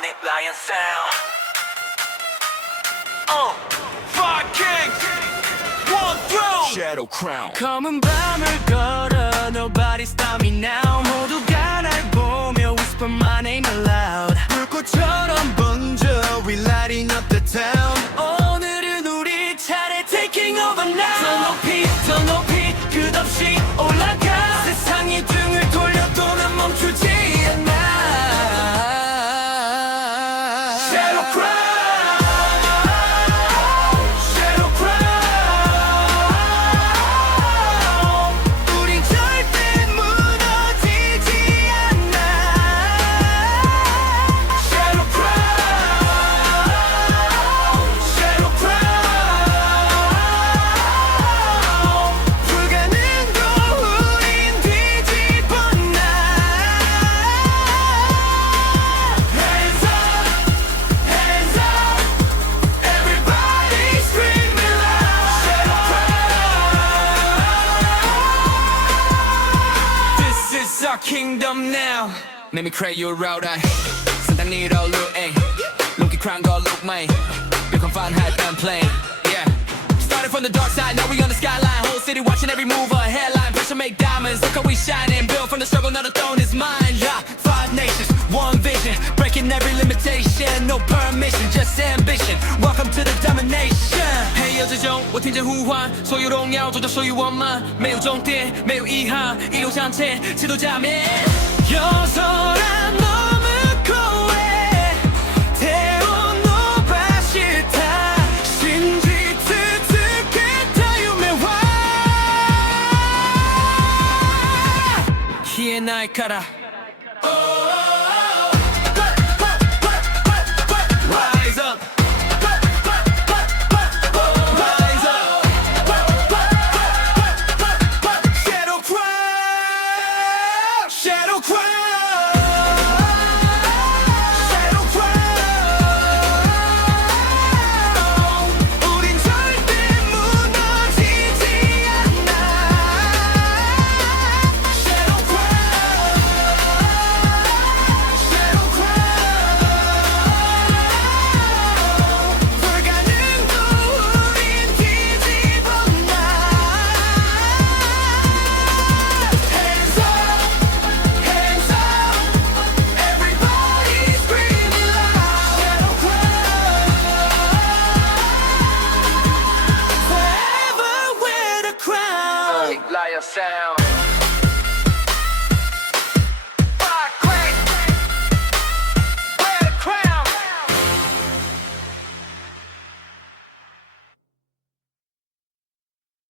PONYLIONSOUnd. Five kings, one throne. Shadow crown. 검은 밤을 걸어 Nobody stop me now 모두가 날 보며 Whisper my name aloud 불꽃처럼 번져 We lighting up the town 오늘은 우리 차례 Taking over now 더 높이 끝없이 올라가 세상이 등을 돌려도 난 멈추지 않아 Shadow crown Our kingdom now. Let me create you a road eye. 상당 일어 look, ayy. Look at crown go look, mate. You can find hype and play. Yeah. Started from the dark side, now we on the skyline. Whole city watching every move, a headline. Pressure make diamonds. Look how we shining. Built from the struggle, now the throne is mine. Yeah. 5 nations, 1 vision. Breaking every limitation. No permission, just ambition. Welcome to the domination. 헤어지죠我听见呼唤所有荣耀都叫属于我们没有终点没有遗憾一路向前企图加冕용서란 너무 고해 태워놓아 싫다 신지続けた夢は消えないからRise up Shadow crown